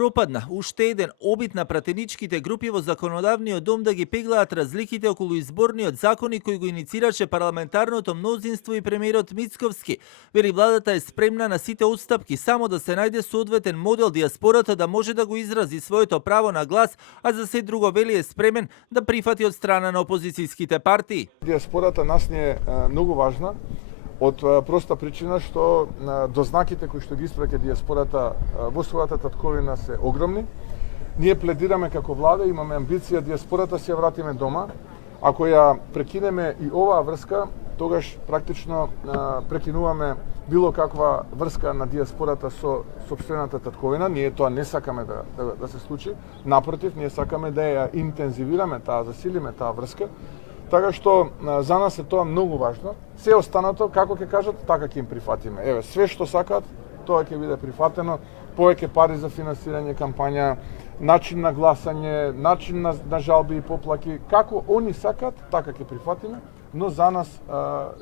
Пропадна уште еден обид на пратеничките групи во законодавниот дом да ги пеглаат разликите околу изборниот законник кој го иницираше парламентарното мнозинство и премиерот Мицковски. Вели владата е спремна на сите отстапки само да се најде соодветен модел дијаспората да може да го изрази своето право на глас, а за се друго вели е спремен да прифати од страна на опозицијските партии. Дијаспората нас не е многу важна. Од проста причина што дознаките кои што ги испраќа дијаспората во својата татковина се огромни. Ние пледираме како влада, имаме амбиција дијаспората се вратиме дома. Ако ја прекинеме и оваа врска, тогаш практично прекинуваме било каква врска на дијаспората со сопствената татковина. Ние тоа не сакаме да се случи. Напротив, ние сакаме да ја интензивираме, засилиме таа врска. Така што за нас е тоа многу важно. Се останато, како ќе кажат, така ќе им прифатиме. Еве, све што сакаат, тоа ќе биде прифатено. Повеќе пари за финансирање кампања, начин на гласање, начин на жалби и поплаки. Како они сакаат, така ќе прифатиме. Но за нас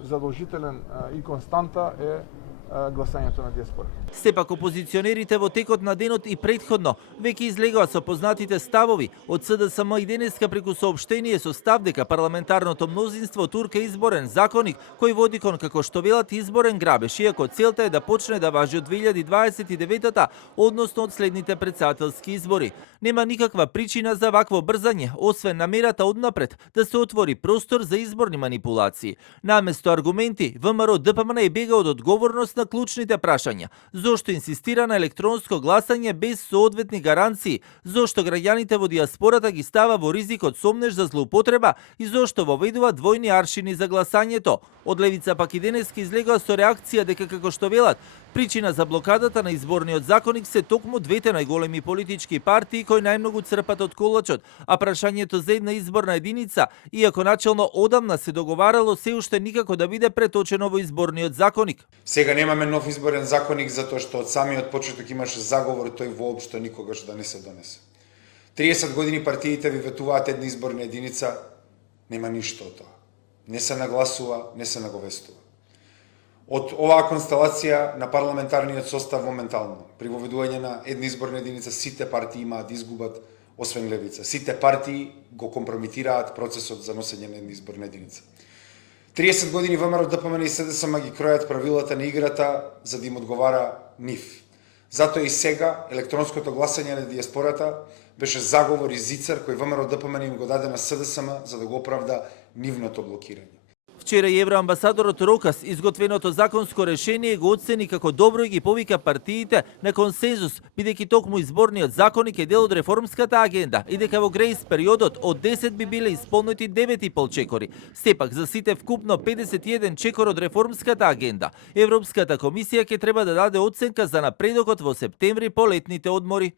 задолжителен и константа е гласањето на дијаспора. Сепак опозиционерите во текот на денот и претходно веќе излегоа со познатите ставови од СДСМ и денеска преку соопштение со став дека парламентарното мнозинство турка изборен законник кој води кон, како што велат, изборен грабеж, иако целта е да почне да важи од 2029-та, односно од следните претседателски избори. Нема никаква причина за вакво брзање, освен намерата однапред да се отвори простор за изборни манипулации. Наместо аргументи, ВМРО ДПМН е бега од одговорност на клучните прашања. Зошто инсистира на електронско гласање без соодветни гаранции? Зошто граѓаните во дијаспората ги става во ризик од сомнеж за злоупотреба и зошто воведува двојни аршини за гласањето? Од левица пак и денеска излегоа со реакција дека, како што велат, причина за блокадата на изборниот законник се токму двете најголеми политички партии кои најмногу црпат од колачот, а прашањето за една изборна единица, иако начелно одамна се договарало, се уште никако да биде преточено во изборниот законник. Сега немаме нов изборен законник затоа што од самиот почеток имаше заговор тој воопшто никогаш да не се донесе. 30 години партиите ви ветуваат една изборна единица, нема ништо од тоа. Не се нагласува, не се наговестува. Од оваа констелација на парламентарниот состав моментално, при воведување на една изборна единица, сите партии имаат да изгубат, освен левица. Сите партии го компрометираат процесот за носење на една изборна единица. 30 години ВМРО ДПМН и СДСМ ги кројат правилата на играта за да им одговара нив. Затоа и сега електронското гласање на дијаспората беше заговор и зицер кој ВМРО ДПМН им го даде на СДСМ за да го оправда нивното блокирање. Вчера и евроамбасадорот Рокас изготвеното законско решение го оцени како добро и ги повика партиите на консензус, бидејќи токму изборниот законник е дел од реформската агенда и дека во грејс периодот од 10 би биле исполнети 9,5 чекори. Сепак за сите вкупно 51 чекор од реформската агенда. Европската комисија ќе треба да даде оценка за напредокот во септември по летните одмори.